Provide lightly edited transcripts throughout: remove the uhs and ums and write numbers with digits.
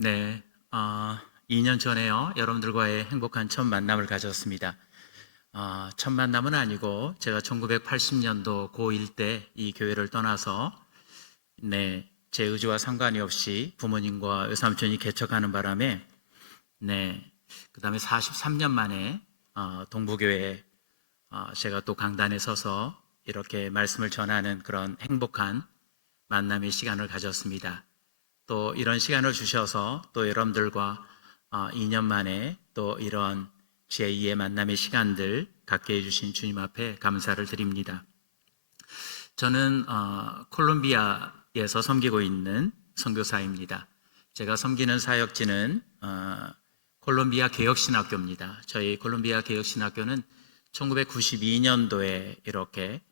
네, 2년 전에요. 여러분들과의 행복한 첫 만남을 가졌습니다. 첫 만남은 아니고 제가 1980년도 고1 때 이 교회를 떠나서 제 의지와 상관이 없이 부모님과 외삼촌이 개척하는 바람에 그다음에 43년 만에 동부교회에 제가 또 강단에 서서 이렇게 말씀을 전하는 그런 행복한 만남의 시간을 가졌습니다. 또 이런 시간을 주셔서 또 여러분들과 2년 만에 또 이런 제2의 만남의 시간들 갖게 해주신 주님 앞에 감사를 드립니다. 저는 콜롬비아에서 섬기고 있는 선교사입니다. 제가 섬기는 사역지는 콜롬비아 개혁신학교입니다. 저희 콜롬비아 개혁신학교는 1992년도에 이렇게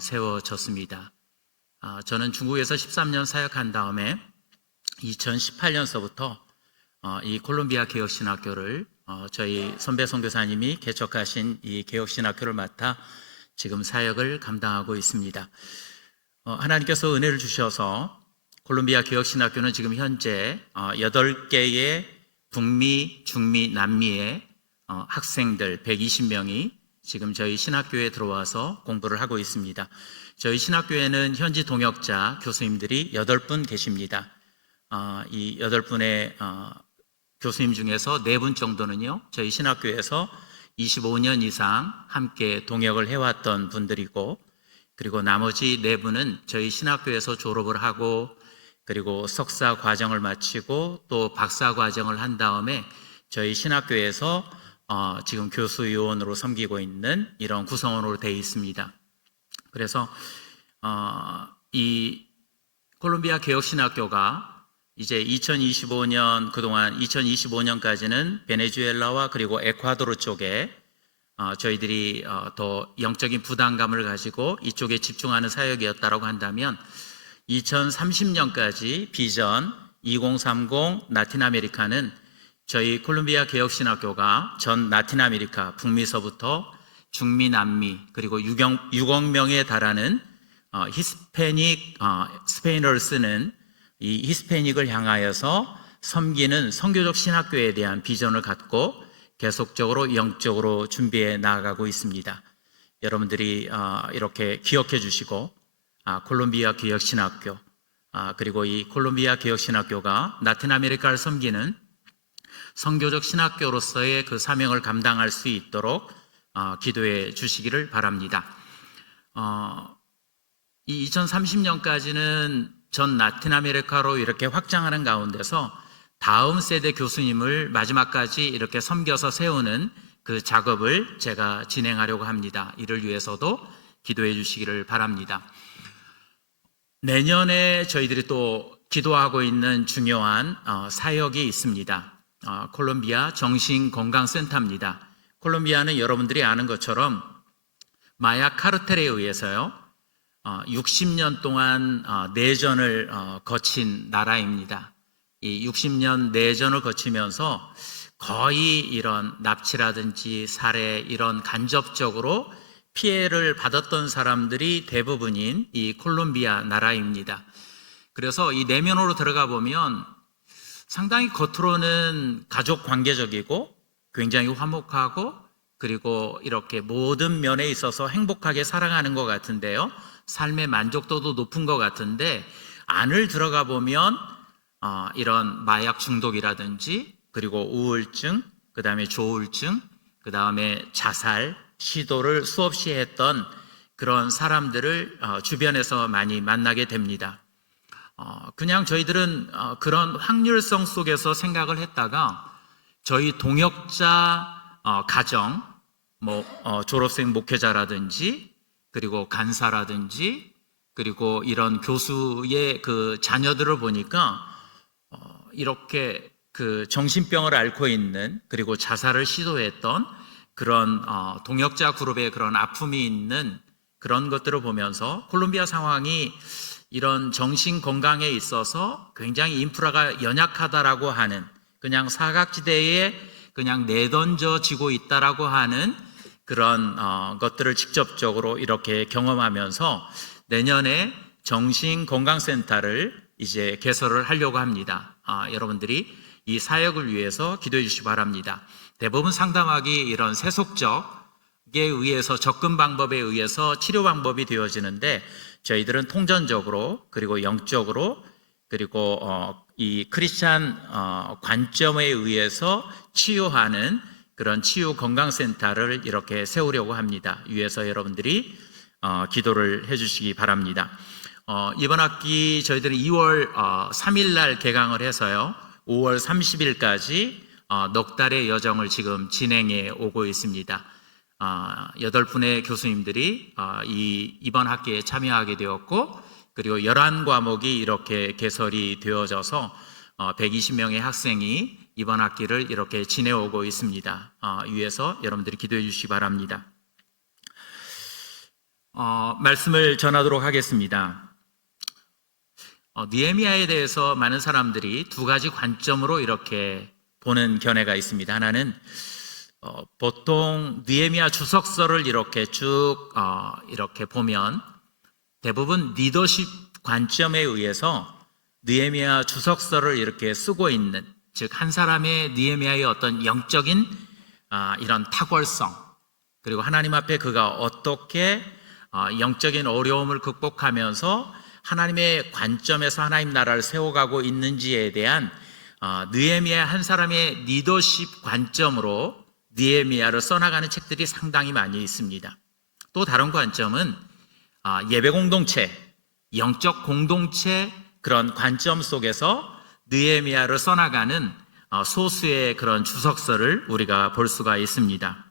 세워졌습니다. 저는 중국에서 13년 사역한 다음에 2018년서부터 이 콜롬비아 개혁신학교를 저희 선배 선교사님이 개척하신 이 개혁신학교를 맡아 지금 사역을 감당하고 있습니다. 하나님께서 은혜를 주셔서 콜롬비아 개혁신학교는 지금 현재 8개의 북미, 중미, 남미의 학생들 120명이 지금 저희 신학교에 들어와서 공부를 하고 있습니다. 저희 신학교에는 현지 동역자 교수님들이 8분 계십니다. 이 8분의 교수님 중에서 4분 정도는요, 저희 신학교에서 25년 이상 함께 동역을 해왔던 분들이고, 그리고 나머지 4분은 저희 신학교에서 졸업을 하고, 그리고 석사 과정을 마치고 또 박사 과정을 한 다음에 저희 신학교에서 지금 교수위원으로 섬기고 있는 이런 구성원으로 되어 있습니다. 그래서 이 콜롬비아 개혁신학교가 이제 2025년 그동안 2025년까지는 베네수엘라와 그리고 에콰도르 쪽에 저희들이 더 영적인 부담감을 가지고 이쪽에 집중하는 사역이었다고 한다면 2030년까지 비전 2030 라틴 아메리카는 저희 콜롬비아 개혁신학교가 전 라틴 아메리카 북미서부터 중미 남미 그리고 6억 명에 달하는 히스패닉 스페인어를 쓰는 이 히스패닉을 향하여서 섬기는 선교적 신학교에 대한 비전을 갖고 계속적으로 영적으로 준비해 나아가고 있습니다. 여러분들이 이렇게 기억해 주시고 콜롬비아 개혁신학교 그리고 이 콜롬비아 개혁신학교가 라틴 아메리카를 섬기는 선교적 신학교로서의 그 사명을 감당할 수 있도록 기도해 주시기를 바랍니다. 이 2030년까지는 전 라틴 아메리카로 이렇게 확장하는 가운데서 다음 세대 교수님을 마지막까지 이렇게 섬겨서 세우는 그 작업을 제가 진행하려고 합니다. 이를 위해서도 기도해 주시기를 바랍니다. 내년에 저희들이 또 기도하고 있는 중요한 사역이 있습니다. 콜롬비아 정신건강센터입니다. 콜롬비아는 여러분들이 아는 것처럼 마약 카르텔에 의해서요 60년 동안 내전을 거친 나라입니다. 이 60년 내전을 거치면서 거의 이런 납치라든지 살해 이런 간접적으로 피해를 받았던 사람들이 대부분인 이 콜롬비아 나라입니다. 그래서 이 내면으로 들어가 보면 상당히 겉으로는 가족 관계적이고 굉장히 화목하고 그리고 이렇게 모든 면에 있어서 행복하게 살아가는 것 같은데요. 삶의 만족도도 높은 것 같은데 안을 들어가 보면 이런 마약 중독이라든지 그리고 우울증, 그 다음에 조울증, 그 다음에 자살 시도를 수없이 했던 그런 사람들을 주변에서 많이 만나게 됩니다. 그냥 저희들은 그런 확률성 속에서 생각을 했다가 저희 동역자 가정, 졸업생 목회자라든지 그리고 간사라든지 그리고 이런 교수의 그 자녀들을 보니까 이렇게 그 정신병을 앓고 있는 그리고 자살을 시도했던 그런 동역자 그룹의 그런 아픔이 있는 그런 것들을 보면서 콜롬비아 상황이 이런 정신 건강에 있어서 굉장히 인프라가 연약하다라고 하는 그냥 사각지대에 그냥 내던져지고 있다라고 하는 그런 것들을 직접적으로 이렇게 경험하면서 내년에 정신건강센터를 이제 개설을 하려고 합니다. 여러분들이 이 사역을 위해서 기도해 주시기 바랍니다. 대부분 상담학이 이런 세속적에 의해서 접근 방법에 의해서 치료 방법이 되어지는데, 저희들은 통전적으로 그리고 영적으로 그리고 이 크리스찬 관점에 의해서 치유하는 그런 치유 건강센터를 이렇게 세우려고 합니다. 위에서 여러분들이 기도를 해주시기 바랍니다. 이번 학기 저희들은 2월 3일 날 개강을 해서요, 5월 30일까지 넉 달의 여정을 지금 진행해 오고 있습니다. 8분의 교수님들이 이번 학기에 참여하게 되었고, 그리고 11과목이 이렇게 개설이 되어져서 120명의 학생이 이번 학기를 이렇게 지내오고 있습니다. 위에서 여러분들이 기도해 주시기 바랍니다. 말씀을 전하도록 하겠습니다. 느헤미야에 대해서 많은 사람들이 두 가지 관점으로 이렇게 보는 견해가 있습니다. 하나는 보통 느헤미야 주석서를 이렇게 쭉 이렇게 보면 대부분 리더십 관점에 의해서 느헤미야 주석서를 이렇게 쓰고 있는, 즉 한 사람의 느헤미야의 어떤 영적인 이런 탁월성, 그리고 하나님 앞에 그가 어떻게 영적인 어려움을 극복하면서 하나님의 관점에서 하나님 나라를 세워가고 있는지에 대한 느헤미야 한 사람의 리더십 관점으로 느헤미야를 써나가는 책들이 상당히 많이 있습니다. 또 다른 관점은 예배 공동체, 영적 공동체 그런 관점 속에서 느헤미야를 써나가는 소수의 그런 주석서를 우리가 볼 수가 있습니다.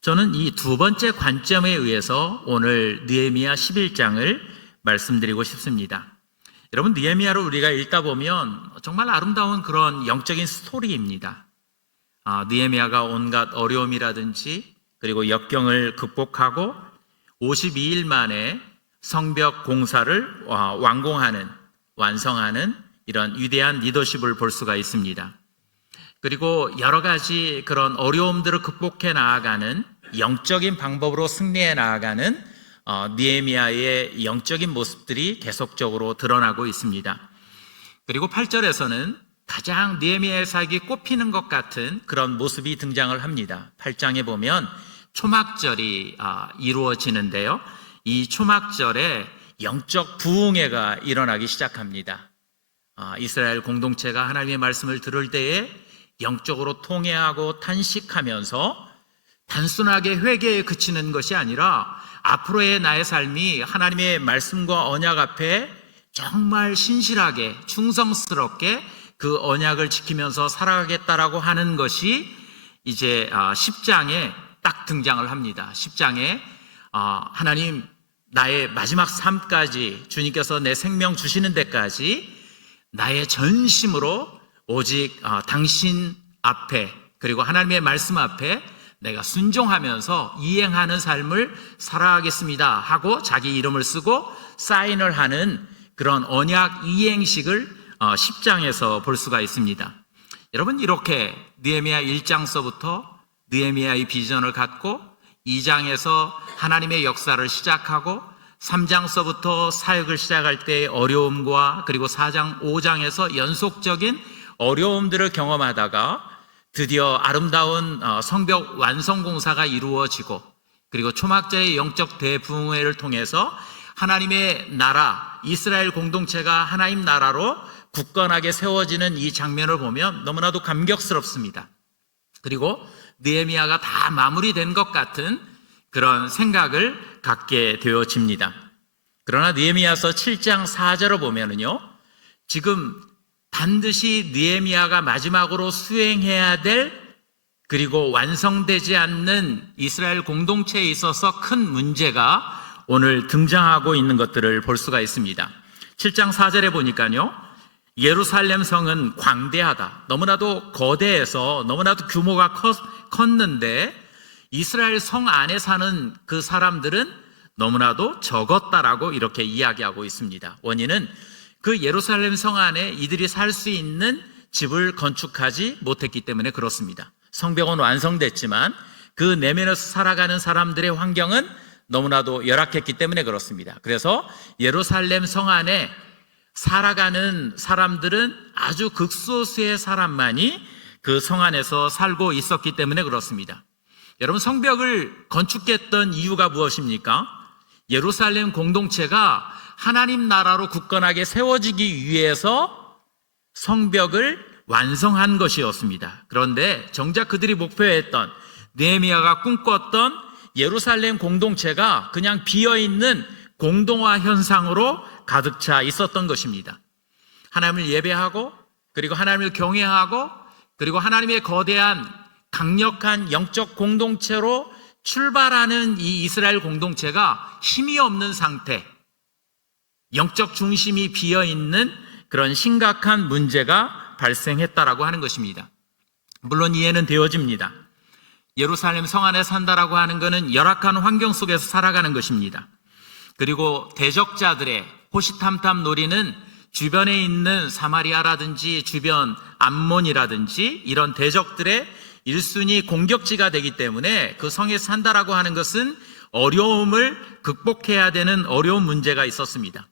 저는 이 두 번째 관점에 의해서 오늘 느헤미야 11장을 말씀드리고 싶습니다. 여러분, 느헤미야를 우리가 읽다 보면 정말 아름다운 그런 영적인 스토리입니다. 느헤미야가 온갖 어려움이라든지 그리고 역경을 극복하고 52일 만에 성벽 공사를 완성하는 이런 위대한 리더십을 볼 수가 있습니다. 그리고 여러 가지 그런 어려움들을 극복해 나아가는 영적인 방법으로 승리해 나아가는 느헤미야의 영적인 모습들이 계속적으로 드러나고 있습니다. 그리고 8절에서는 가장 느헤미야의 사역이 꼽히는 것 같은 그런 모습이 등장을 합니다. 8장에 보면 초막절이 이루어지는데요, 이 초막절에 영적 부흥회가 일어나기 시작합니다. 이스라엘 공동체가 하나님의 말씀을 들을 때에 영적으로 통회하고 탄식하면서 단순하게 회개에 그치는 것이 아니라 앞으로의 나의 삶이 하나님의 말씀과 언약 앞에 정말 신실하게 충성스럽게 그 언약을 지키면서 살아가겠다라고 하는 것이 이제 10장에 딱 등장을 합니다. 10장에 하나님, 나의 마지막 삶까지 주님께서 내 생명 주시는 데까지 나의 전심으로 오직 당신 앞에 그리고 하나님의 말씀 앞에 내가 순종하면서 이행하는 삶을 살아가겠습니다 하고 자기 이름을 쓰고 사인을 하는 그런 언약 이행식을 10장에서 볼 수가 있습니다. 여러분, 이렇게 느헤미야 1장서부터 느헤미야의 비전을 갖고 2장에서 하나님의 역사를 시작하고 3장서부터 사역을 시작할 때의 어려움과 그리고 4장, 5장에서 연속적인 어려움들을 경험하다가 드디어 아름다운 성벽 완성 공사가 이루어지고, 그리고 초막절의 영적 대부흥회를 통해서 하나님의 나라, 이스라엘 공동체가 하나님 나라로 굳건하게 세워지는 이 장면을 보면 너무나도 감격스럽습니다. 그리고 느헤미야가 다 마무리된 것 같은 그런 생각을 갖게 되어집니다. 그러나 느헤미야서 7장 4절을 보면은요, 지금 반드시 느헤미야가 마지막으로 수행해야 될 그리고 완성되지 않는 이스라엘 공동체에 있어서 큰 문제가 오늘 등장하고 있는 것들을 볼 수가 있습니다. 7장 4절에 보니까요, 예루살렘 성은 광대하다, 너무나도 거대해서 너무나도 규모가 컸는데 이스라엘 성 안에 사는 그 사람들은 너무나도 적었다라고 이렇게 이야기하고 있습니다. 원인은 그 예루살렘 성 안에 이들이 살 수 있는 집을 건축하지 못했기 때문에 그렇습니다. 성벽은 완성됐지만 그 내면에서 살아가는 사람들의 환경은 너무나도 열악했기 때문에 그렇습니다. 그래서 예루살렘 성 안에 살아가는 사람들은 아주 극소수의 사람만이 그 성 안에서 살고 있었기 때문에 그렇습니다. 여러분, 성벽을 건축했던 이유가 무엇입니까? 예루살렘 공동체가 하나님 나라로 굳건하게 세워지기 위해서 성벽을 완성한 것이었습니다. 그런데 정작 그들이 목표했던, 느헤미야가 꿈꿨던 예루살렘 공동체가 그냥 비어있는 공동화 현상으로 가득 차 있었던 것입니다. 하나님을 예배하고, 그리고 하나님을 경외하고, 그리고 하나님의 거대한 강력한 영적 공동체로 출발하는 이 이스라엘 공동체가 힘이 없는 상태, 영적 중심이 비어있는 그런 심각한 문제가 발생했다라고 하는 것입니다. 물론 이해는 되어집니다. 예루살렘 성 안에 산다라고 하는 것은 열악한 환경 속에서 살아가는 것입니다. 그리고 대적자들의 호시탐탐 노리는 주변에 있는 사마리아라든지 주변 암몬이라든지 이런 대적들의 1순위 공격지가 되기 때문에 그 성에 산다라고 하는 것은 어려움을 극복해야 되는 어려운 문제가 있었습니다.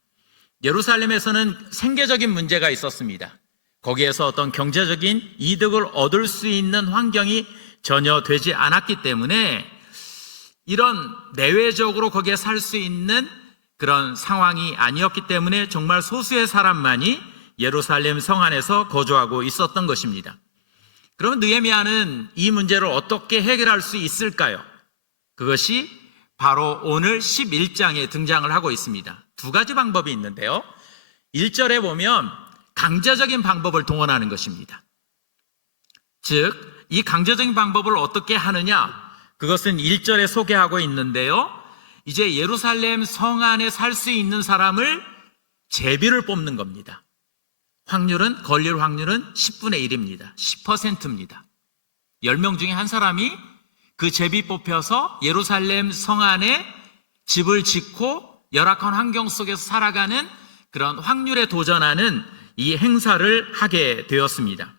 예루살렘에서는 생계적인 문제가 있었습니다. 거기에서 어떤 경제적인 이득을 얻을 수 있는 환경이 전혀 되지 않았기 때문에 이런 내외적으로 거기에 살 수 있는 그런 상황이 아니었기 때문에 정말 소수의 사람만이 예루살렘 성 안에서 거주하고 있었던 것입니다. 그러면 느헤미야는 이 문제를 어떻게 해결할 수 있을까요? 그것이 바로 오늘 11장에 등장을 하고 있습니다. 두 가지 방법이 있는데요. 1절에 보면 강제적인 방법을 동원하는 것입니다. 즉, 이 강제적인 방법을 어떻게 하느냐? 그것은 1절에 소개하고 있는데요. 이제 예루살렘 성 안에 살 수 있는 사람을 제비를 뽑는 겁니다. 걸릴 확률은 10분의 1입니다. 10%입니다. 10명 중에 한 사람이 그 제비 뽑혀서 예루살렘 성 안에 집을 짓고 열악한 환경 속에서 살아가는 그런 확률에 도전하는 이 행사를 하게 되었습니다.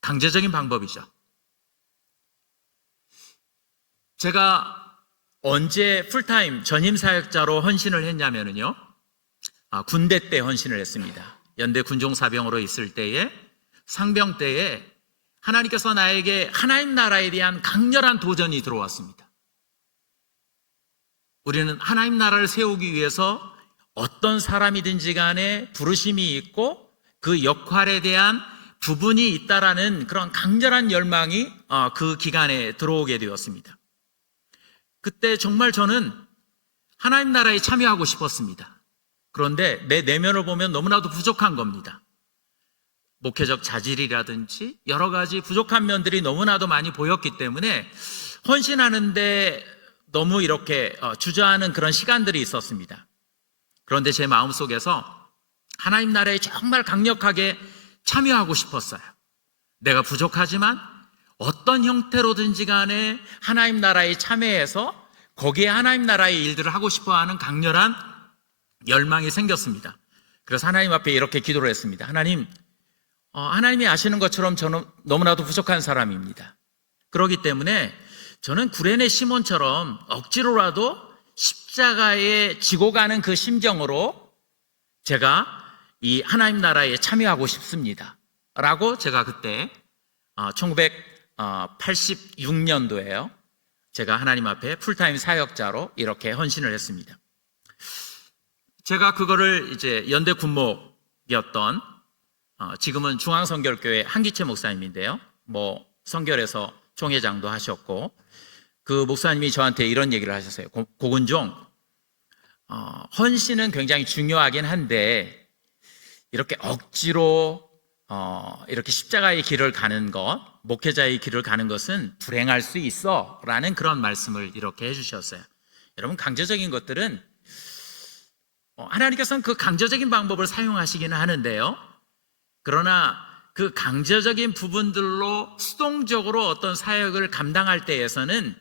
강제적인 방법이죠. 제가 언제 풀타임 전임 사역자로 헌신을 했냐면요, 군대 때 헌신을 했습니다. 연대 군종사병으로 있을 때에, 상병 때에 하나님께서 나에게 하나님 나라에 대한 강렬한 도전이 들어왔습니다. 우리는 하나님 나라를 세우기 위해서 어떤 사람이든지 간에 부르심이 있고 그 역할에 대한 부분이 있다라는 그런 강렬한 열망이 그 기간에 들어오게 되었습니다. 그때 정말 저는 하나님 나라에 참여하고 싶었습니다. 그런데 내 내면을 보면 너무나도 부족한 겁니다. 목회적 자질이라든지 여러 가지 부족한 면들이 너무나도 많이 보였기 때문에 헌신하는데 너무 이렇게 주저하는 그런 시간들이 있었습니다. 그런데 제 마음속에서 하나님 나라에 정말 강력하게 참여하고 싶었어요. 내가 부족하지만 어떤 형태로든지 간에 하나님 나라에 참여해서 거기에 하나님 나라의 일들을 하고 싶어하는 강렬한 열망이 생겼습니다. 그래서 하나님 앞에 이렇게 기도를 했습니다. 하나님이 아시는 것처럼 저는 너무나도 부족한 사람입니다. 그렇기 때문에 저는 구레네 시몬처럼 억지로라도 십자가에 지고 가는 그 심정으로 제가 이 하나님 나라에 참여하고 싶습니다 라고 제가 그때 1986년도에요 제가 하나님 앞에 풀타임 사역자로 이렇게 헌신을 했습니다. 제가 그거를 이제 연대 군목이었던 지금은 중앙성결교회 한기채 목사님인데요, 성결에서 총회장도 하셨고, 그 목사님이 저한테 이런 얘기를 하셨어요. 고근종, 헌신은 굉장히 중요하긴 한데 이렇게 억지로 이렇게 십자가의 길을 가는 것, 목회자의 길을 가는 것은 불행할 수 있어 라는 그런 말씀을 이렇게 해주셨어요. 여러분, 강제적인 것들은 하나님께서는 그 강제적인 방법을 사용하시기는 하는데요, 그러나 그 강제적인 부분들로 수동적으로 어떤 사역을 감당할 때에서는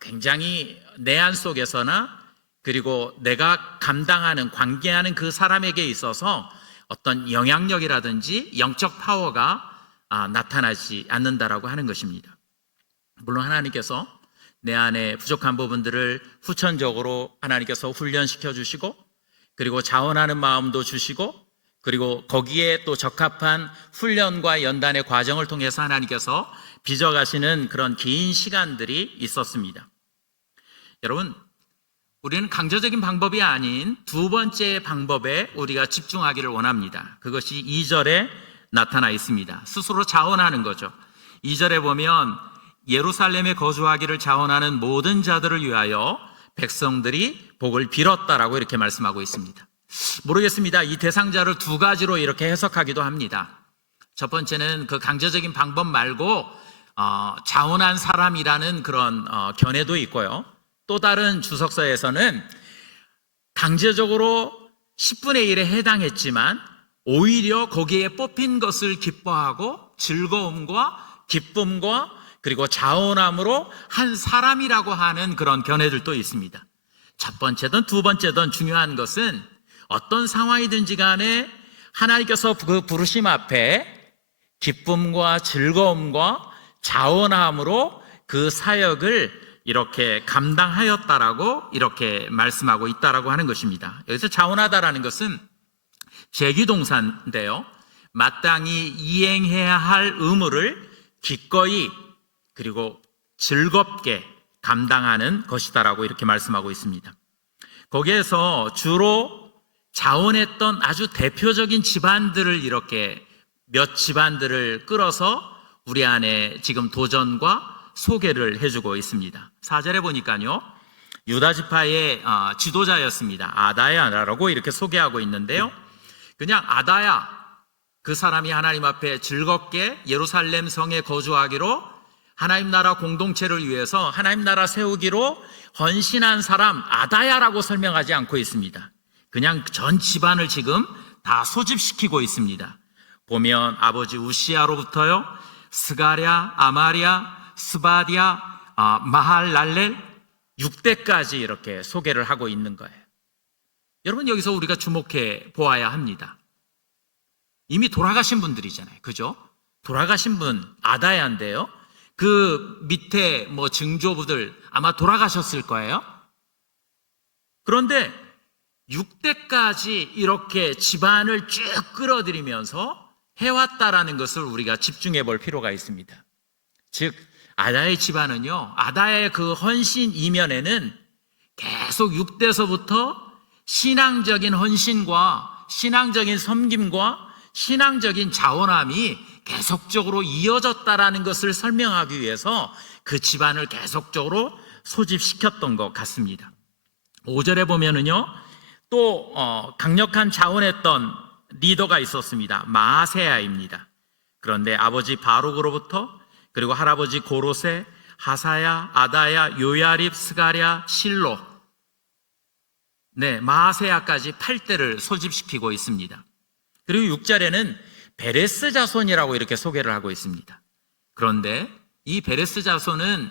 굉장히 내 안 속에서나 그리고 내가 감당하는, 관계하는 그 사람에게 있어서 어떤 영향력이라든지 영적 파워가 나타나지 않는다라고 하는 것입니다. 물론 하나님께서 내 안에 부족한 부분들을 후천적으로 하나님께서 훈련시켜 주시고, 그리고 자원하는 마음도 주시고, 그리고 거기에 또 적합한 훈련과 연단의 과정을 통해서 하나님께서 빚어가시는 그런 긴 시간들이 있었습니다. 여러분, 우리는 강제적인 방법이 아닌 두 번째 방법에 우리가 집중하기를 원합니다. 그것이 2절에 나타나 있습니다. 스스로 자원하는 거죠. 2절에 보면 예루살렘에 거주하기를 자원하는 모든 자들을 위하여 백성들이 복을 빌었다라고 이렇게 말씀하고 있습니다. 모르겠습니다. 이 대상자를 두 가지로 이렇게 해석하기도 합니다. 첫 번째는 그 강제적인 방법 말고 자원한 사람이라는 그런 견해도 있고요. 또 다른 주석서에서는 강제적으로 10분의 1에 해당했지만 오히려 거기에 뽑힌 것을 기뻐하고 즐거움과 기쁨과 그리고 자원함으로 한 사람이라고 하는 그런 견해들도 있습니다. 첫 번째든 두 번째든 중요한 것은 어떤 상황이든지 간에 하나님께서 그 부르심 앞에 기쁨과 즐거움과 자원함으로 그 사역을 이렇게 감당하였다라고 이렇게 말씀하고 있다라고 하는 것입니다. 여기서 자원하다라는 것은 제기동사인데요, 마땅히 이행해야 할 의무를 기꺼이 그리고 즐겁게 감당하는 것이다라고 이렇게 말씀하고 있습니다. 거기에서 주로 자원했던 아주 대표적인 집안들을 이렇게 몇 집안들을 끌어서 우리 안에 지금 도전과 소개를 해주고 있습니다. 4절에 보니까요, 유다 지파의 지도자였습니다. 아다야라고 이렇게 소개하고 있는데요, 그냥 아다야, 그 사람이 하나님 앞에 즐겁게 예루살렘 성에 거주하기로, 하나님 나라 공동체를 위해서 하나님 나라 세우기로 헌신한 사람 아다야라고 설명하지 않고 있습니다. 그냥 전 집안을 지금 다 소집시키고 있습니다. 보면 아버지 우시야로부터요, 스가랴, 아마랴, 스바디아, 마할랄렐 6대까지 이렇게 소개를 하고 있는 거예요. 여러분, 여기서 우리가 주목해 보아야 합니다. 이미 돌아가신 분들이잖아요. 그죠? 돌아가신 분 아다야인데요, 그 밑에 증조부들 아마 돌아가셨을 거예요. 그런데 6대까지 이렇게 집안을 쭉 끌어들이면서 해왔다라는 것을 우리가 집중해 볼 필요가 있습니다. 즉 아다야의 집안은요, 아다야의 그 헌신 이면에는 계속 6대서부터 신앙적인 헌신과 신앙적인 섬김과 신앙적인 자원함이 계속적으로 이어졌다라는 것을 설명하기 위해서 그 집안을 계속적으로 소집시켰던 것 같습니다. 5절에 보면은요, 또 강력한 자원했던 리더가 있었습니다. 마아세야입니다. 그런데 아버지 바룩으로부터, 그리고 할아버지 고로세, 하사야, 아다야, 요야립, 스가랴, 실로, 마아세야까지 8대를 소집시키고 있습니다. 그리고 6절에는 베레스 자손이라고 이렇게 소개를 하고 있습니다. 그런데 이 베레스 자손은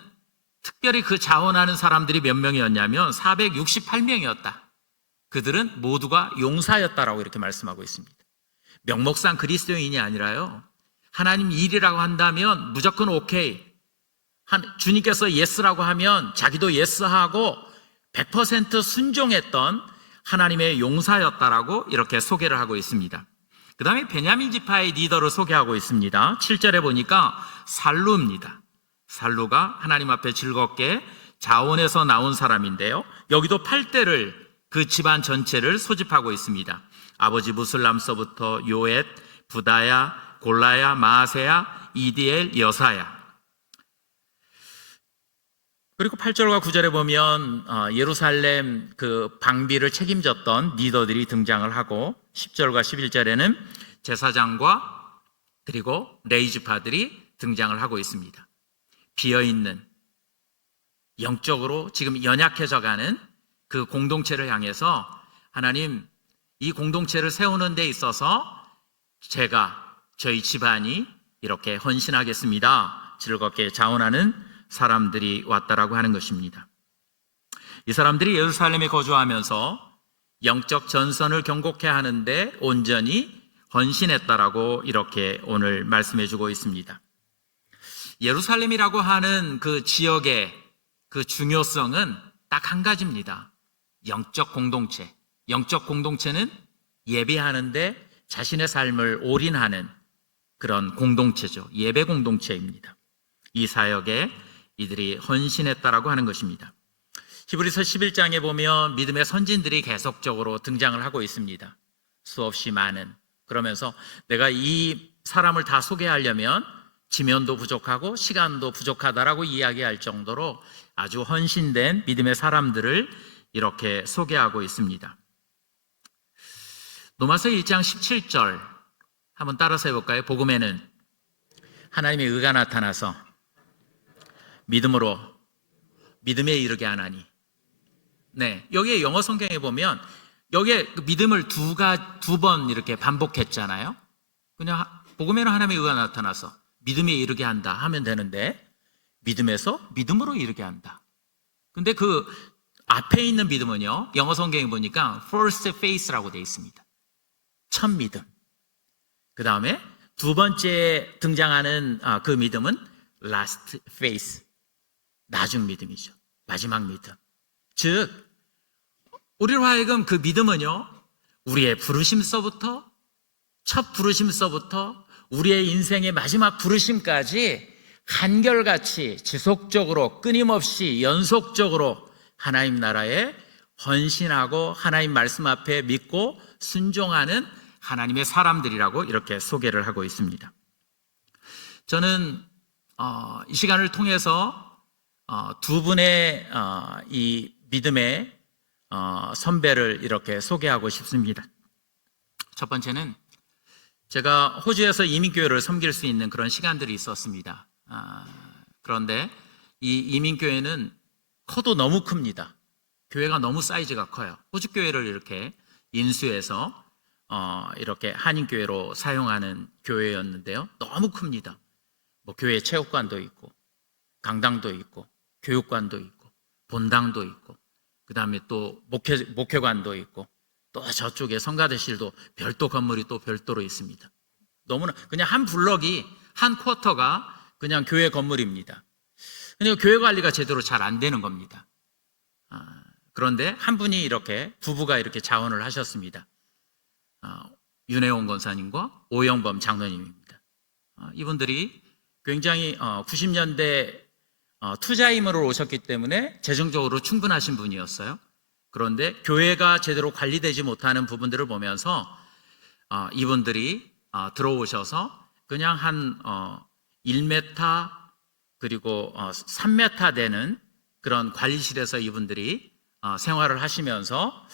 특별히 그 자원하는 사람들이 몇 명이었냐면 468명이었다. 그들은 모두가 용사였다라고 이렇게 말씀하고 있습니다. 명목상 그리스도인이 아니라요, 하나님 일이라고 한다면 무조건 오케이, 주님께서 예스라고 하면 자기도 예스하고 100% 순종했던 하나님의 용사였다라고 이렇게 소개를 하고 있습니다. 그 다음에 베냐민 지파의 리더를 소개하고 있습니다. 7절에 보니까 살루입니다. 살루가 하나님 앞에 즐겁게 자원해서 나온 사람인데요, 여기도 8대를 그 집안 전체를 소집하고 있습니다. 아버지 무슬람서부터 요엣, 부다야, 골라야, 마아세야, 이디엘, 여사야. 그리고 8절과 9절에 보면 예루살렘 그 방비를 책임졌던 리더들이 등장을 하고, 10절과 11절에는 제사장과 그리고 레이지파들이 등장을 하고 있습니다. 비어있는, 영적으로 지금 연약해져가는 그 공동체를 향해서 하나님, 이 공동체를 세우는 데 있어서 저희 집안이 이렇게 헌신하겠습니다, 즐겁게 자원하는 사람들이 왔다라고 하는 것입니다. 이 사람들이 예루살렘에 거주하면서 영적 전선을 경고케 하는데 온전히 헌신했다라고 이렇게 오늘 말씀해 주고 있습니다. 예루살렘이라고 하는 그 지역의 그 중요성은 딱 한 가지입니다. 영적 공동체. 영적 공동체는 예배하는데 자신의 삶을 올인하는 그런 공동체죠. 예배 공동체입니다. 이 사역에 이들이 헌신했다라고 하는 것입니다. 히브리서 11장에 보면 믿음의 선진들이 계속적으로 등장을 하고 있습니다. 수없이 많은. 그러면서 내가 이 사람을 다 소개하려면 지면도 부족하고 시간도 부족하다라고 이야기할 정도로 아주 헌신된 믿음의 사람들을 이렇게 소개하고 있습니다. 로마서 1장 17절 한번 따라서 해볼까요? 복음에는 하나님의 의가 나타나서 믿음으로 믿음에 이르게 하나니. 네, 여기에 영어 성경에 보면 여기에 믿음을 두 번 이렇게 반복했잖아요. 그냥 복음에는 하나님의 의가 나타나서 믿음에 이르게 한다 하면 되는데 믿음에서 믿음으로 이르게 한다. 근데 그 앞에 있는 믿음은요, 영어 성경에 보니까 first faith라고 되어 있습니다. 첫 믿음. 그 다음에 두 번째 등장하는 그 믿음은 last faith, 나중 믿음이죠. 마지막 믿음. 즉 우리로 하여금 그 믿음은요, 우리의 부르심서부터, 첫 부르심서부터 우리의 인생의 마지막 부르심까지 한결같이 지속적으로 끊임없이 연속적으로 하나님 나라에 헌신하고 하나님 말씀 앞에 믿고 순종하는 하나님의 사람들이라고 이렇게 소개를 하고 있습니다. 저는 이 시간을 통해서 두 분의 이 믿음의 선배를 이렇게 소개하고 싶습니다. 첫 번째는 제가 호주에서 이민교회를 섬길 수 있는 그런 시간들이 있었습니다. 그런데 이 이민교회는 커도 너무 큽니다. 교회가 너무 사이즈가 커요. 호주교회를 이렇게 인수해서 이렇게 한인교회로 사용하는 교회였는데요, 너무 큽니다. 뭐 교회 체육관도 있고 강당도 있고 교육관도 있고 본당도 있고 그 다음에 또 목회관도 있고 또 저쪽에 성가대실도 별도 건물이 또 별도로 있습니다. 너무나 그냥 한 블럭이 한 쿼터가 그냥 교회 건물입니다. 그러니까 교회 관리가 제대로 잘 안 되는 겁니다. 그런데 한 분이 이렇게 부부가 이렇게 자원을 하셨습니다. 윤혜원 권사님과 오영범 장로님입니다. 이분들이 굉장히 90년대 투자임으로 오셨기 때문에 재정적으로 충분하신 분이었어요. 그런데 교회가 제대로 관리되지 못하는 부분들을 보면서 이분들이 들어오셔서 그냥 한 1m 그리고 3m 되는 그런 관리실에서 이분들이 생활을 하시면서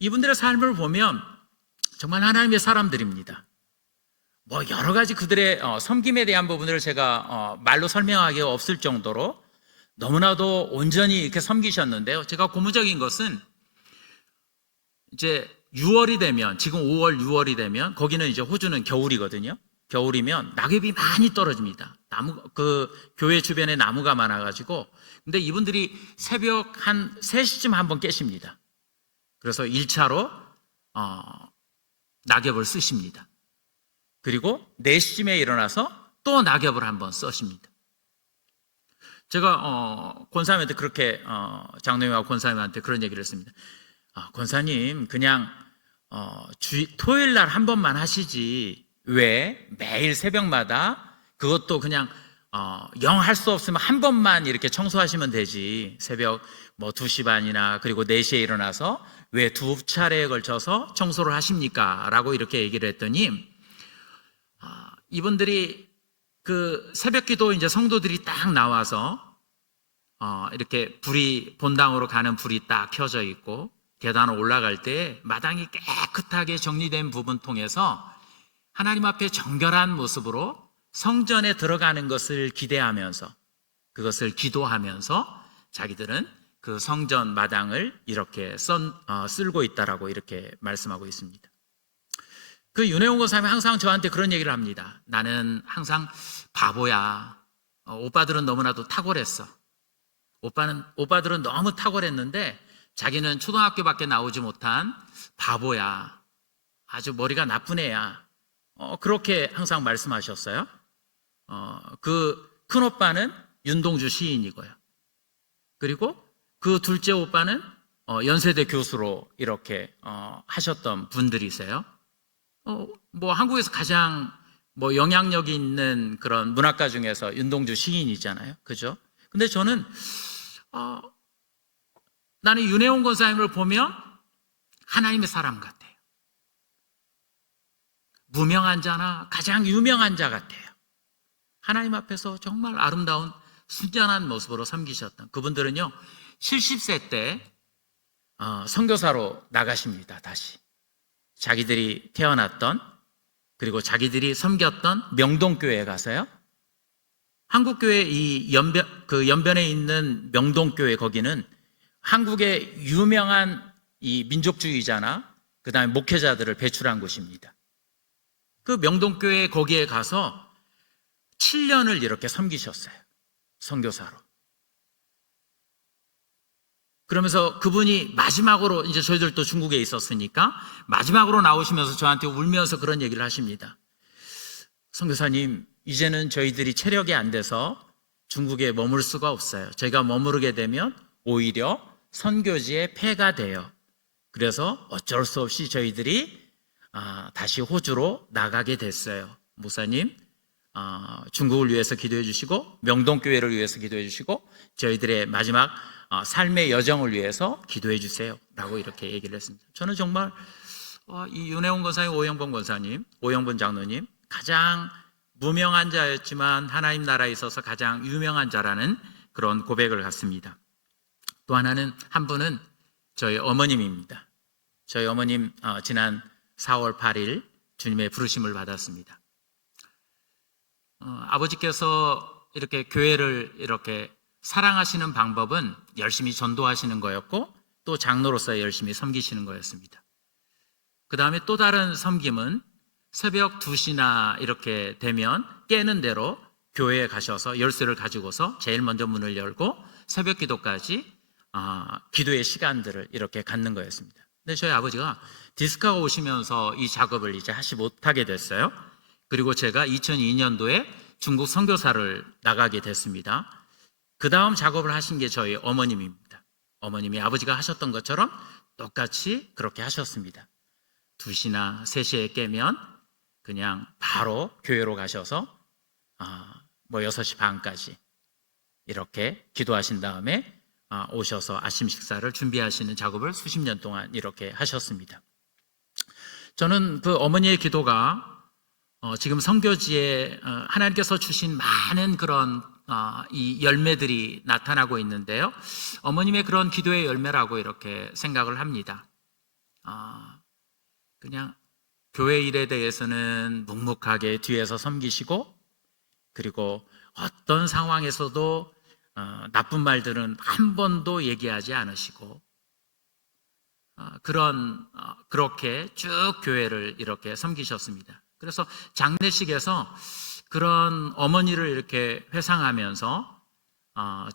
이분들의 삶을 보면 정말 하나님의 사람들입니다. 뭐 여러 가지 그들의 섬김에 대한 부분들을 제가 말로 설명하기 없을 정도로 너무나도 온전히 이렇게 섬기셨는데요. 제가 고무적인 것은 이제 6월이 되면, 지금 5월, 6월이 되면 거기는 이제 호주는 겨울이거든요. 겨울이면 낙엽이 많이 떨어집니다. 그 교회 주변에 나무가 많아가지고. 근데 이분들이 새벽 한 3시쯤 한번 깨십니다. 그래서 1차로 낙엽을 쓰십니다. 그리고 4시쯤에 일어나서 또 낙엽을 한번 써십니다. 제가 권사님한테 그렇게 장로님하고 권사님한테 그런 얘기를 했습니다. 권사님 그냥 토요일 날 한 번만 하시지 왜 매일 새벽마다 그것도 그냥 영 할 수 없으면 한 번만 이렇게 청소하시면 되지 새벽 뭐 2시 반이나 그리고 4시에 일어나서 왜 2차례에 걸쳐서 청소를 하십니까? 라고 이렇게 얘기를 했더니 이분들이 그 새벽기도 이제 성도들이 딱 나와서 이렇게 불이 본당으로 가는 불이 딱 켜져 있고 계단을 올라갈 때 마당이 깨끗하게 정리된 부분 통해서 하나님 앞에 정결한 모습으로 성전에 들어가는 것을 기대하면서 그것을 기도하면서 자기들은 그 성전 마당을 이렇게 쓸고 있다라고 이렇게 말씀하고 있습니다. 그 윤혜원 권사님이 항상 저한테 그런 얘기를 합니다. 나는 항상 바보야. 오빠들은 너무나도 탁월했어. 오빠들은 너무 탁월했는데 자기는 초등학교밖에 나오지 못한 바보야. 아주 머리가 나쁜 애야. 그렇게 항상 말씀하셨어요. 그 큰 오빠는 윤동주 시인이고요. 그리고 그 둘째 오빠는 연세대 교수로 이렇게 하셨던 분들이세요. 뭐 한국에서 가장 뭐 영향력이 있는 그런 문학가 중에서 윤동주 시인이잖아요, 그죠? 근데 저는 나는 윤혜원 권사님을 보면 하나님의 사람 같아요. 무명한 자나 가장 유명한 자 같아요. 하나님 앞에서 정말 아름다운 순전한 모습으로 섬기셨던 그분들은요, 70세 때 선교사로 나가십니다. 다시 자기들이 태어났던, 그리고 자기들이 섬겼던 명동교회에 가서요, 한국교회 이 연변에 있는 명동교회, 거기는 한국의 유명한 이 민족주의자나 그 다음에 목회자들을 배출한 곳입니다. 그 명동교회 거기에 가서 7년을 이렇게 섬기셨어요, 선교사로. 그러면서 그분이 마지막으로, 이제 저희들도 중국에 있었으니까 마지막으로 나오시면서 저한테 울면서 그런 얘기를 하십니다. 선교사님, 이제는 저희들이 체력이 안 돼서 중국에 머물 수가 없어요. 저희가 머무르게 되면 오히려 선교지에 폐가 돼요. 그래서 어쩔 수 없이 저희들이 다시 호주로 나가게 됐어요. 목사님, 중국을 위해서 기도해 주시고 명동교회를 위해서 기도해 주시고 저희들의 마지막 삶의 여정을 위해서 기도해 주세요 라고 이렇게 얘기를 했습니다. 저는 정말 이 윤혜원 권사님, 오영범 권사님, 오영범 장로님, 가장 무명한 자였지만 하나님 나라에 있어서 가장 유명한 자라는 그런 고백을 갖습니다. 또 하나는, 한 분은 저희 어머님입니다. 저희 어머님 지난 4월 8일 주님의 부르심을 받았습니다. 아버지께서 이렇게 교회를 이렇게 사랑하시는 방법은 열심히 전도하시는 거였고, 또 장로로서 열심히 섬기시는 거였습니다. 그 다음에 또 다른 섬김은 새벽 2시나 이렇게 되면 깨는 대로 교회에 가셔서 열쇠를 가지고서 제일 먼저 문을 열고 새벽 기도까지 기도의 시간들을 이렇게 갖는 거였습니다. 근데 저희 아버지가 디스크가 오시면서 이 작업을 이제 하지 못하게 됐어요. 그리고 제가 2002년도에 중국 선교사를 나가게 됐습니다. 그 다음 작업을 하신 게 저희 어머님입니다. 어머님이 아버지가 하셨던 것처럼 똑같이 그렇게 하셨습니다. 2시나 3시에 깨면 그냥 바로 교회로 가셔서 6시 반까지 이렇게 기도하신 다음에 오셔서 아침 식사를 준비하시는 작업을 수십 년 동안 이렇게 하셨습니다. 저는 그 어머니의 기도가 지금 선교지에 하나님께서 주신 많은 그런 이 열매들이 나타나고 있는데요, 어머님의 그런 기도의 열매라고 이렇게 생각을 합니다. 그냥 교회 일에 대해서는 묵묵하게 뒤에서 섬기시고, 그리고 어떤 상황에서도 나쁜 말들은 한 번도 얘기하지 않으시고, 그렇게 쭉 교회를 이렇게 섬기셨습니다. 그래서 장례식에서 그런 어머니를 이렇게 회상하면서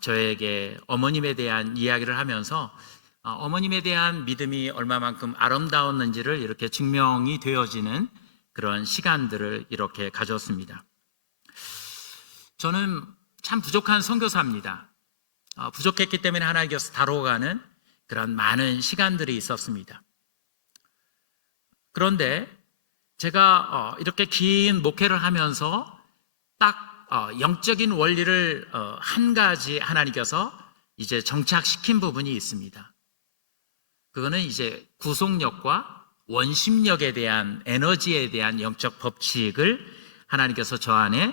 저에게 어머님에 대한 이야기를 하면서 어머님에 대한 믿음이 얼마만큼 아름다웠는지를 이렇게 증명이 되어지는 그런 시간들을 이렇게 가졌습니다. 저는 참 부족한 선교사입니다. 부족했기 때문에 하나님께서 다뤄가는 그런 많은 시간들이 있었습니다. 그런데 제가 이렇게 긴 목회를 하면서 딱 영적인 원리를 한 가지 하나님께서 이제 정착시킨 부분이 있습니다. 그거는 이제 구속력과 원심력에 대한, 에너지에 대한 영적 법칙을 하나님께서 저 안에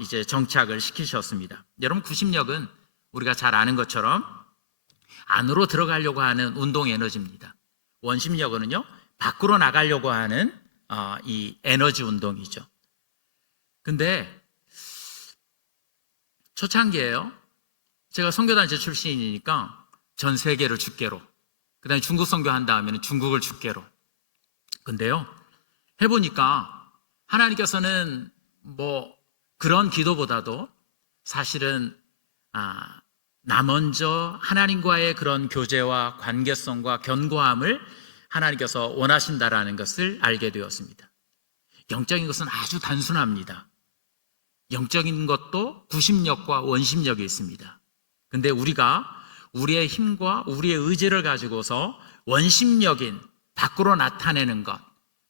이제 정착을 시키셨습니다. 여러분, 구심력은 우리가 잘 아는 것처럼 안으로 들어가려고 하는 운동 에너지입니다. 원심력은요, 밖으로 나가려고 하는 이 에너지 운동이죠. 근데 초창기에요, 제가 선교단체 출신이니까 전 세계를 주께로, 그 다음에 중국 선교한 다음에는 중국을 주께로. 근데요, 해보니까 하나님께서는 뭐 그런 기도보다도 사실은 나 먼저 하나님과의 그런 교제와 관계성과 견고함을 하나님께서 원하신다라는 것을 알게 되었습니다. 영적인 것은 아주 단순합니다. 영적인 것도 구심력과 원심력이 있습니다. 근데 우리가 우리의 힘과 우리의 의지를 가지고서 원심력인 밖으로 나타내는 것,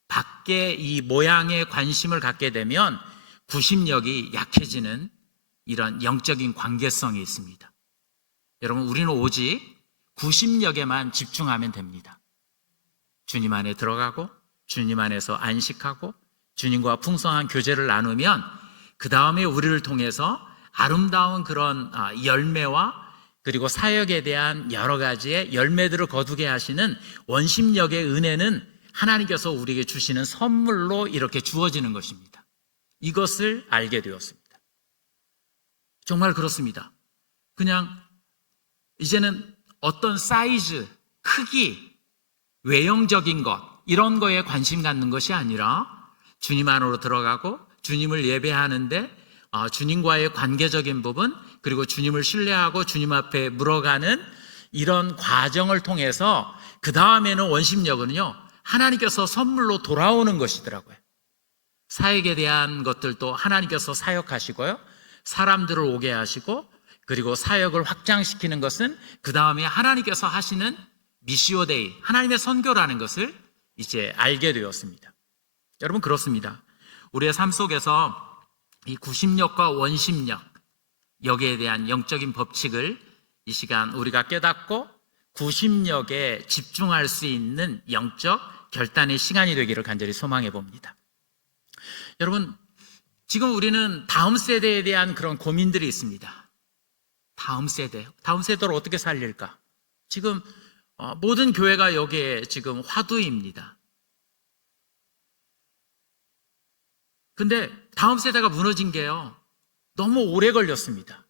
밖에 이 모양에 관심을 갖게 되면 구심력이 약해지는 이런 영적인 관계성이 있습니다. 여러분, 우리는 오직 구심력에만 집중하면 됩니다. 주님 안에 들어가고 주님 안에서 안식하고 주님과 풍성한 교제를 나누면 그 다음에 우리를 통해서 아름다운 그런 열매와 그리고 사역에 대한 여러 가지의 열매들을 거두게 하시는 원심력의 은혜는 하나님께서 우리에게 주시는 선물로 이렇게 주어지는 것입니다. 이것을 알게 되었습니다. 정말 그렇습니다. 그냥 이제는 어떤 사이즈, 크기, 외형적인 것 이런 거에 관심 갖는 것이 아니라 주님 안으로 들어가고 주님을 예배하는데 주님과의 관계적인 부분, 그리고 주님을 신뢰하고 주님 앞에 물어가는 이런 과정을 통해서 그 다음에는 원심력은요, 하나님께서 선물로 돌아오는 것이더라고요. 사역에 대한 것들도 하나님께서 사역하시고요, 사람들을 오게 하시고, 그리고 사역을 확장시키는 것은 그 다음에 하나님께서 하시는 미시오 데이, 하나님의 선교라는 것을 이제 알게 되었습니다. 여러분, 그렇습니다. 우리의 삶 속에서 이 구심력과 원심력, 여기에 대한 영적인 법칙을 이 시간 우리가 깨닫고 구심력에 집중할 수 있는 영적 결단의 시간이 되기를 간절히 소망해 봅니다. 여러분, 지금 우리는 다음 세대에 대한 그런 고민들이 있습니다. 다음 세대를 어떻게 살릴까? 지금 모든 교회가 여기에 지금 화두입니다. 근데 다음 세대가 무너진 게요, 너무 오래 걸렸습니다.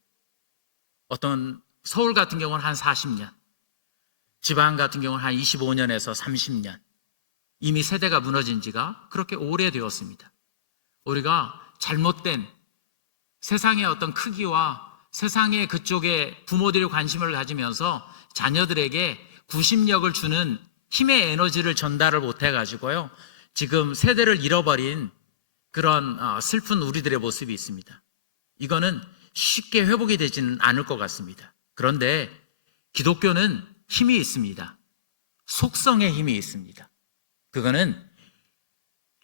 어떤 서울 같은 경우는 한 40년, 지방 같은 경우는 한 25년에서 30년, 이미 세대가 무너진 지가 그렇게 오래되었습니다. 우리가 잘못된 세상의 어떤 크기와 세상의 그쪽에 부모들이 관심을 가지면서 자녀들에게 구심력을 주는 힘의 에너지를 전달을 못해가지고요, 지금 세대를 잃어버린 그런 슬픈 우리들의 모습이 있습니다. 이거는 쉽게 회복이 되지는 않을 것 같습니다. 그런데 기독교는 힘이 있습니다. 속성의 힘이 있습니다. 그거는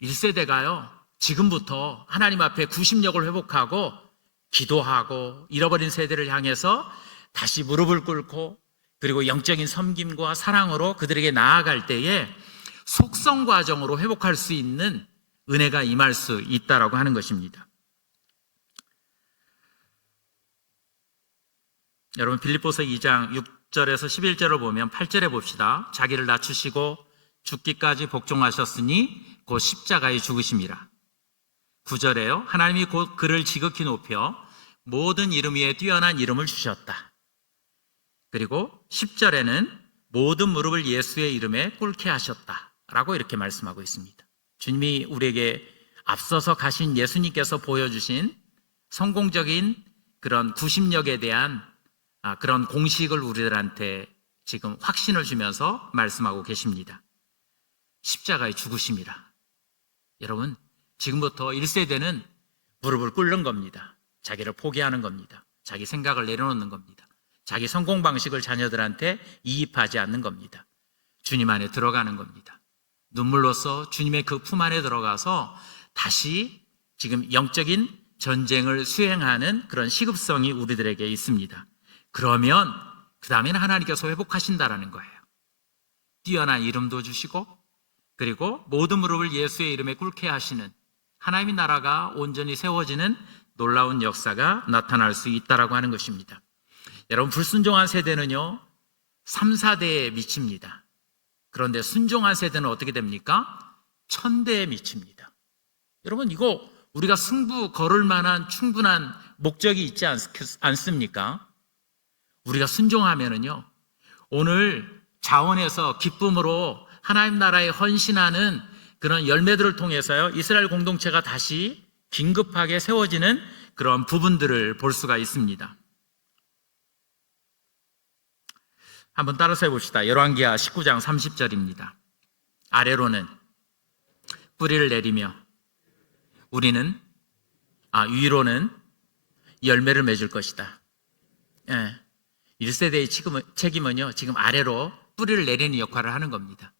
1세대가요, 지금부터 하나님 앞에 구심력을 회복하고 기도하고 잃어버린 세대를 향해서 다시 무릎을 꿇고 그리고 영적인 섬김과 사랑으로 그들에게 나아갈 때에 속성 과정으로 회복할 수 있는 은혜가 임할 수 있다라고 하는 것입니다. 여러분, 빌립보서 2장 6절에서 11절을 보면 8절에 봅시다. 자기를 낮추시고 죽기까지 복종하셨으니 곧 십자가에 죽으심이라. 9절에요. 하나님이 곧 그를 지극히 높여 모든 이름 위에 뛰어난 이름을 주셨다. 그리고 10절에는 모든 무릎을 예수의 이름에 꿇게 하셨다 라고 이렇게 말씀하고 있습니다. 주님이 우리에게 앞서서 가신 예수님께서 보여주신 성공적인 그런 구심력에 대한 그런 공식을 우리들한테 지금 확신을 주면서 말씀하고 계십니다. 십자가의 죽으심이라. 여러분, 지금부터 1세대는 무릎을 꿇는 겁니다. 자기를 포기하는 겁니다. 자기 생각을 내려놓는 겁니다. 자기 성공 방식을 자녀들한테 이입하지 않는 겁니다. 주님 안에 들어가는 겁니다. 눈물로써 주님의 그 품 안에 들어가서 다시 지금 영적인 전쟁을 수행하는 그런 시급성이 우리들에게 있습니다. 그러면 그 다음에는 하나님께서 회복하신다라는 거예요. 뛰어난 이름도 주시고 그리고 모든 무릎을 예수의 이름에 꿇게 하시는 하나님의 나라가 온전히 세워지는 놀라운 역사가 나타날 수 있다라고 하는 것입니다. 여러분, 불순종한 세대는요 3, 4대에 미칩니다. 그런데 순종한 세대는 어떻게 됩니까? 1000대에 미칩니다. 여러분, 이거 우리가 승부 걸을 만한 충분한 목적이 있지 않습니까? 우리가 순종하면은요 오늘 자원에서 기쁨으로 하나님 나라에 헌신하는 그런 열매들을 통해서요 이스라엘 공동체가 다시 긴급하게 세워지는 그런 부분들을 볼 수가 있습니다. 한번 따라서 해봅시다. 열왕기하 19장 30절입니다. 아래로는 뿌리를 내리며 위로는 열매를 맺을 것이다. 예. 1세대의 책임은요, 지금 아래로 뿌리를 내리는 역할을 하는 겁니다.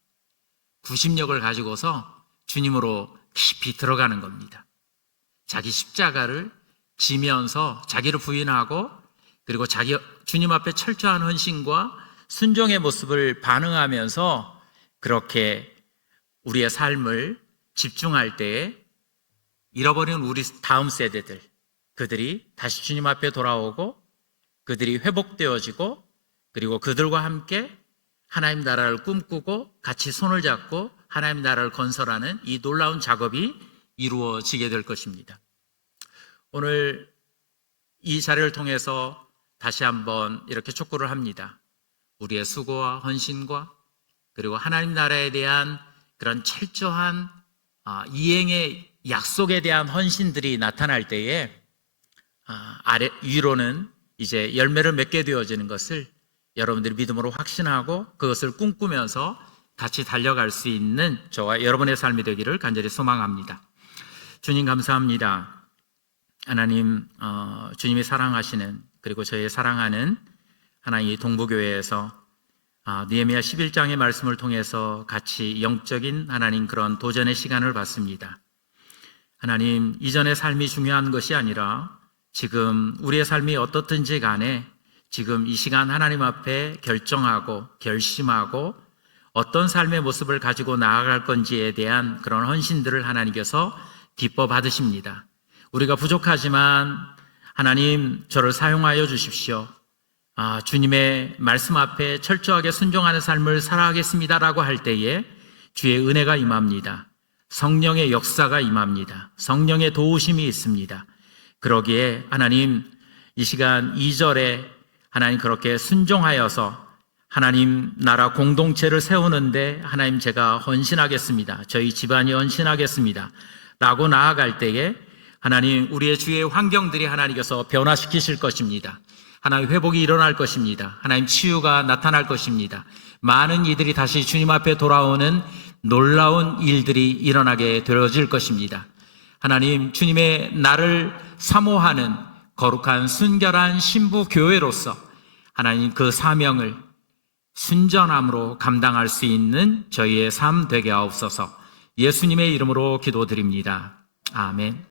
구심력을 가지고서 주님으로 깊이 들어가는 겁니다. 자기 십자가를 지면서 자기를 부인하고, 그리고 주님 앞에 철저한 헌신과 순종의 모습을 반응하면서 그렇게 우리의 삶을 집중할 때에 잃어버린 우리 다음 세대들, 그들이 다시 주님 앞에 돌아오고 그들이 회복되어지고, 그리고 그들과 함께 하나님 나라를 꿈꾸고 같이 손을 잡고 하나님 나라를 건설하는 이 놀라운 작업이 이루어지게 될 것입니다. 오늘 이 자리를 통해서 다시 한번 이렇게 촉구를 합니다. 우리의 수고와 헌신과 그리고 하나님 나라에 대한 그런 철저한 이행의 약속에 대한 헌신들이 나타날 때에 위로는 이제 열매를 맺게 되어지는 것을 여러분들이 믿음으로 확신하고 그것을 꿈꾸면서 같이 달려갈 수 있는 저와 여러분의 삶이 되기를 간절히 소망합니다. 주님 감사합니다. 하나님, 주님이 사랑하시는, 그리고 저희 사랑하는 하나님 동부교회에서 느헤미야 11장의 말씀을 통해서 같이 영적인 하나님 그런 도전의 시간을 갖습니다. 하나님, 이전의 삶이 중요한 것이 아니라 지금 우리의 삶이 어떻든지 간에 지금 이 시간 하나님 앞에 결정하고 결심하고 어떤 삶의 모습을 가지고 나아갈 건지에 대한 그런 헌신들을 하나님께서 기뻐 받으십니다. 우리가 부족하지만 하나님 저를 사용하여 주십시오. 주님의 말씀 앞에 철저하게 순종하는 삶을 살아가겠습니다라고 할 때에 주의 은혜가 임합니다. 성령의 역사가 임합니다. 성령의 도우심이 있습니다. 그러기에 하나님 이 시간 2절에 하나님 그렇게 순종하여서 하나님 나라 공동체를 세우는데 하나님 제가 헌신하겠습니다. 저희 집안이 헌신하겠습니다 라고 나아갈 때에 하나님 우리의 주위의 환경들이 하나님께서 변화시키실 것입니다. 하나님 회복이 일어날 것입니다. 하나님 치유가 나타날 것입니다. 많은 이들이 다시 주님 앞에 돌아오는 놀라운 일들이 일어나게 되어질 것입니다. 하나님 주님의 나를 사모하는 거룩한 순결한 신부 교회로서 하나님 그 사명을 순전함으로 감당할 수 있는 저희의 삶 되게 하옵소서. 예수님의 이름으로 기도드립니다. 아멘.